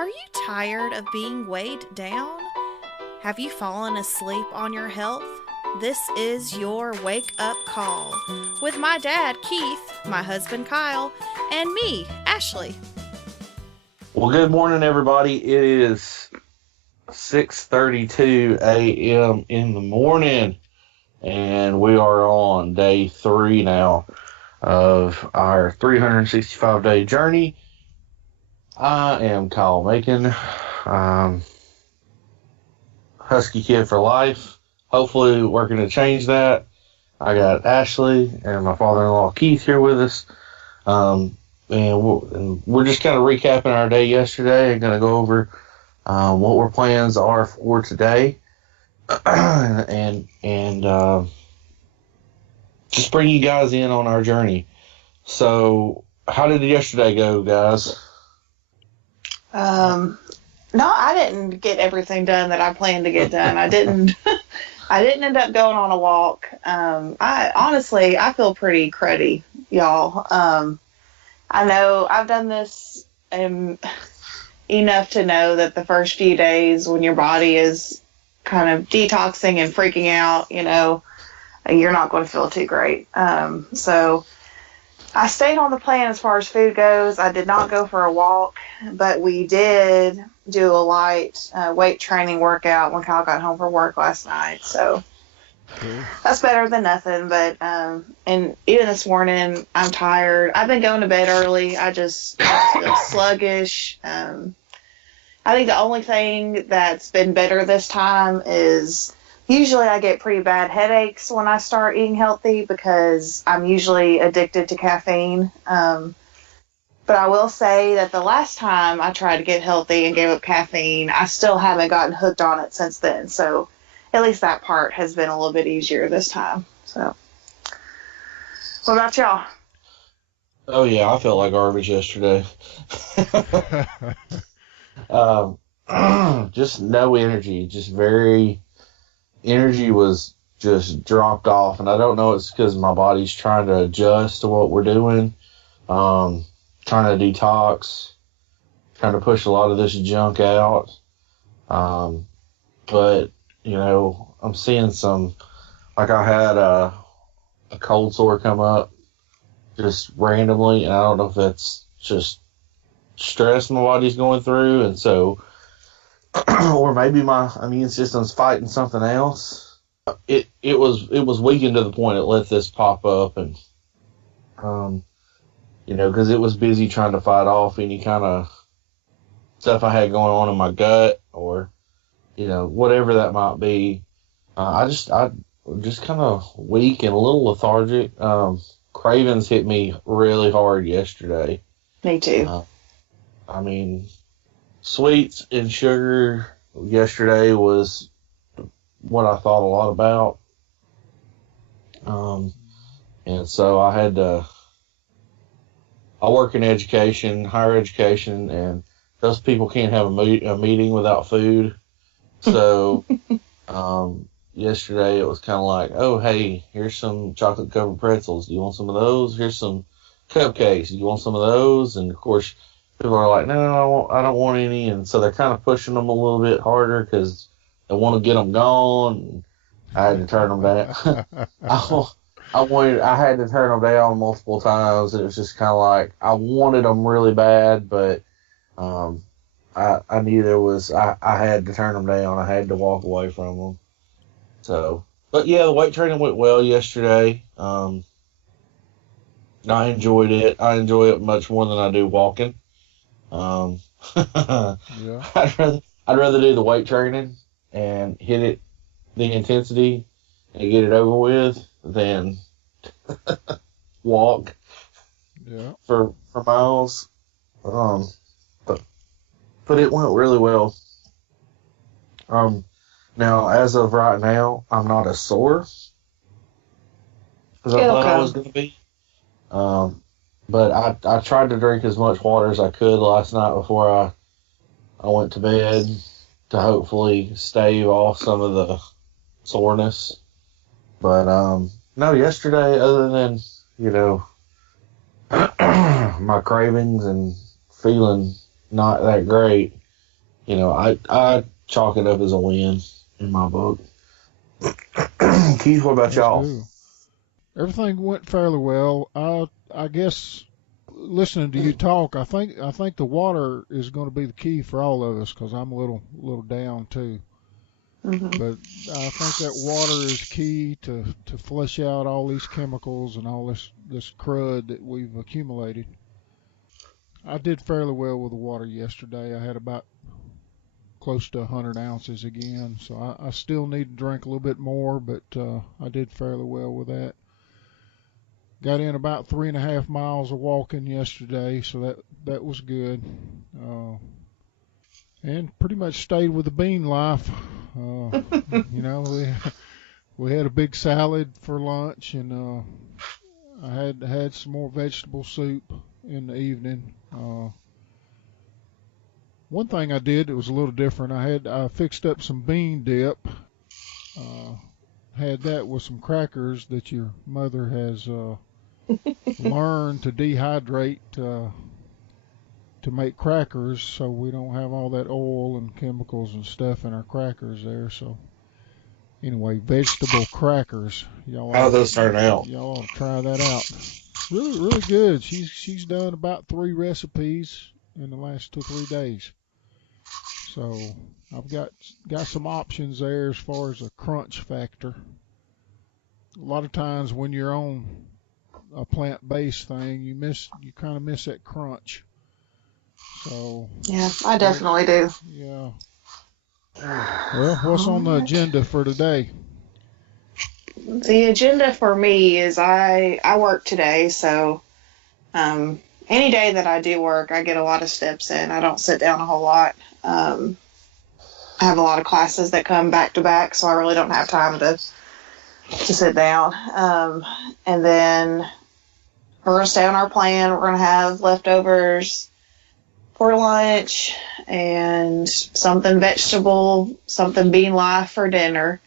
Are you tired of being weighed down? Have you fallen asleep on your health? This is your wake up call with my dad, Keith, my husband, Kyle, and me, Ashley. Well, good morning, everybody. It is 6:32 a.m. in the morning, and we are on day 3 now of our 365-day journey. I am Kyle Macon, Husky Kid for life. Hopefully, we're going to change that. I got Ashley and my father-in-law Keith here with us. And we're just kind of recapping our day yesterday and going to go over what our plans are for today, and just bring you guys in on our journey. So, how did yesterday go, guys? No, I didn't get everything done that I planned to get done. I didn't end up going on a walk. I feel pretty cruddy, y'all. I know I've done this enough to know that the first few days when your body is kind of detoxing and freaking out, you're not going to feel too great. So I stayed on the plan as far as food goes. I did not go for a walk, but we did do a light weight training workout when Kyle got home from work last night. So that's better than nothing. But and even this morning, I'm tired. I've been going to bed early. I feel sluggish. I think the only thing that's been better this time is usually I get pretty bad headaches when I start eating healthy because I'm usually addicted to caffeine. But I will say that the last time I tried to get healthy and gave up caffeine, I still haven't gotten hooked on it since then. So at least that part has been a little bit easier this time. So what about y'all? Oh, yeah, I felt like garbage yesterday. Just no energy, energy was just dropped off, and I don't know, it's because my body's trying to adjust to what we're doing, trying to detox, trying to push a lot of this junk out, but, I'm seeing some, like I had a cold sore come up just randomly, and I don't know if that's just stress my body's going through, and so or maybe my immune system's fighting something else. It was weakened to the point it let this pop up, and because it was busy trying to fight off any kind of stuff I had going on in my gut, or whatever that might be. I just kind of weak and a little lethargic. Cravings hit me really hard yesterday. Me too. Sweets and sugar yesterday was what I thought a lot about. And so I work in education, higher education, and those people can't have a meeting without food. So, yesterday it was kind of like, oh, hey, here's some chocolate covered pretzels. Do you want some of those? Here's some cupcakes. Do you want some of those? And of course, people are like, no, I don't want any. And so they're kind of pushing them a little bit harder because they want to get them gone. I had to turn them down. I had to turn them down multiple times. It was just kind of like, I wanted them really bad, but I knew I had to turn them down. I had to walk away from them. So, but yeah, the weight training went well yesterday. I enjoyed it. I enjoy it much more than I do walking. Yeah. I'd rather do the weight training and hit it, the intensity, and get it over with than walk for miles. But it went really well. Now, as of right now, I'm not as sore as I thought I was going to be. But I tried to drink as much water as I could last night before I went to bed to hopefully stave off some of the soreness. But no, yesterday, other than my cravings and feeling not that great, I chalk it up as a win in my book. Keith, what about That's y'all? good. Everything went fairly well. I guess listening to you talk, I think the water is going to be the key for all of us because I'm a little down too. Hmm. But I think that water is key to flush out all these chemicals and all this crud that we've accumulated. I did fairly well with the water yesterday. I had about close to 100 ounces again, so I still need to drink a little bit more, but I did fairly well with that. Got in about 3.5 miles of walking yesterday, so that was good. Uh, and pretty much stayed with the bean life. Uh, you know, we had a big salad for lunch, and I had some more vegetable soup in the evening. One thing I did that was a little different. I fixed up some bean dip. Uh, had that with some crackers that your mother has learned to dehydrate to make crackers, so we don't have all that oil and chemicals and stuff in our crackers there. So anyway, vegetable crackers. How did those turn out? Y'all ought to try that out. Really good. She's done about 3 recipes in the last 2 or 3 days. So I've got some options there as far as a crunch factor. A lot of times when you're on a plant-based thing, you kind of miss that crunch. So Yeah, I definitely do. yeah. Well, what's All on the right. agenda for today? The agenda for me is I work today, so any day that I do work, I get a lot of steps in. I don't sit down a whole lot. I have a lot of classes that come back to back, so I really don't have time to sit down. And then we're going to stay on our plan. We're going to have leftovers for lunch and something vegetable, something bean life for dinner.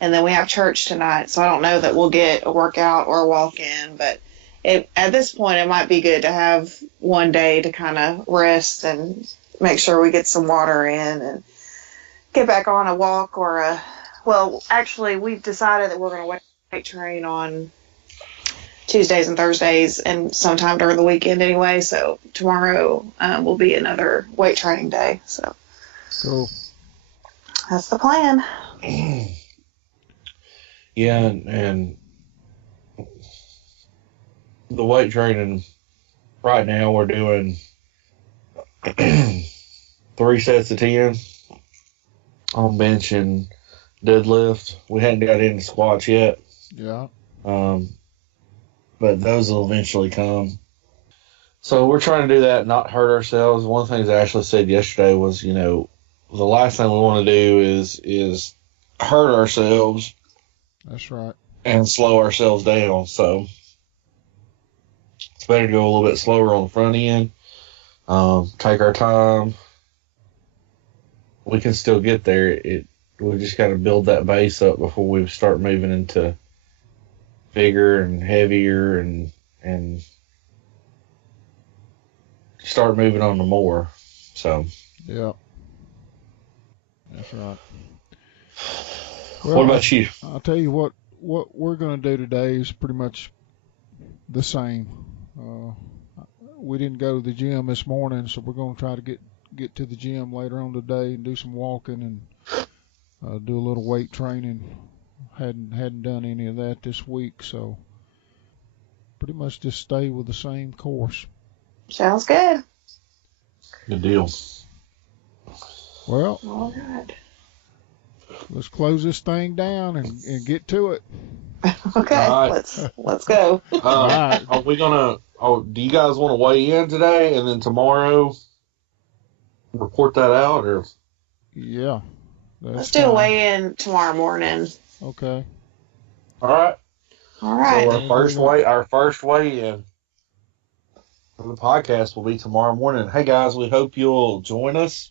And then we have church tonight, so I don't know that we'll get a workout or a walk in, but at this point, it might be good to have one day to kind of rest and make sure we get some water in and get back on a walk or well, actually, we've decided that we're going to weight train on Tuesdays and Thursdays and sometime during the weekend anyway. So tomorrow will be another weight training day. So Cool. that's the plan. Yeah, and the weight training right now we're doing 3 sets of 10 on bench and deadlift. We hadn't got into squats yet, Yeah. but those will eventually come. So we're trying to do that, not hurt ourselves. One of the things I actually said yesterday was, the last thing we want to do is hurt ourselves That's right. and slow ourselves down. So it's better to go a little bit slower on the front end. Take our time. We can still get there. We just got to build that base up before we start moving into bigger and heavier and start moving on to more. So Yeah. That's right. what Well, about you? I'll tell you what we're going to do today is pretty much the same. Uh, we didn't go to the gym this morning, so we're going to try to get to the gym later on today and do some walking and do a little weight training. Hadn't done any of that this week, so pretty much just stay with the same course. Sounds good. Good deal. Well, All right. let's close this thing down and get to it. Okay, All right. let's go. All right. Are we gonna? Oh, do you guys want to weigh in today and then tomorrow report that out, or? Yeah, that's Let's do a fine. weigh-in tomorrow morning. Okay. All right. All right. So We'll do that. our first weigh in for the podcast will be tomorrow morning. Hey guys, we hope you'll join us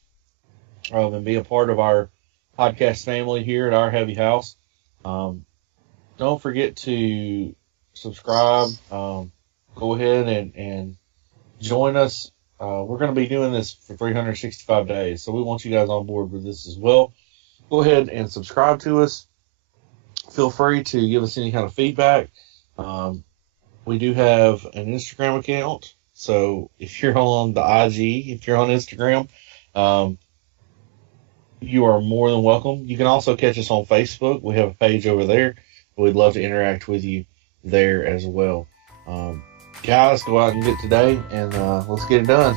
and be a part of our podcast family here at Our Heavy House. Don't forget to subscribe. Go ahead and join us we're going to be doing this for 365 days, so we want you guys on board with this as well. Go ahead and subscribe to us. Feel free to give us any kind of feedback. We do have an Instagram account, so if you're on the IG, if you're on Instagram, you are more than welcome. You can also catch us on Facebook. We have a page over there. We'd love to interact with you there as well. Guys, go out and get today, and let's get it done.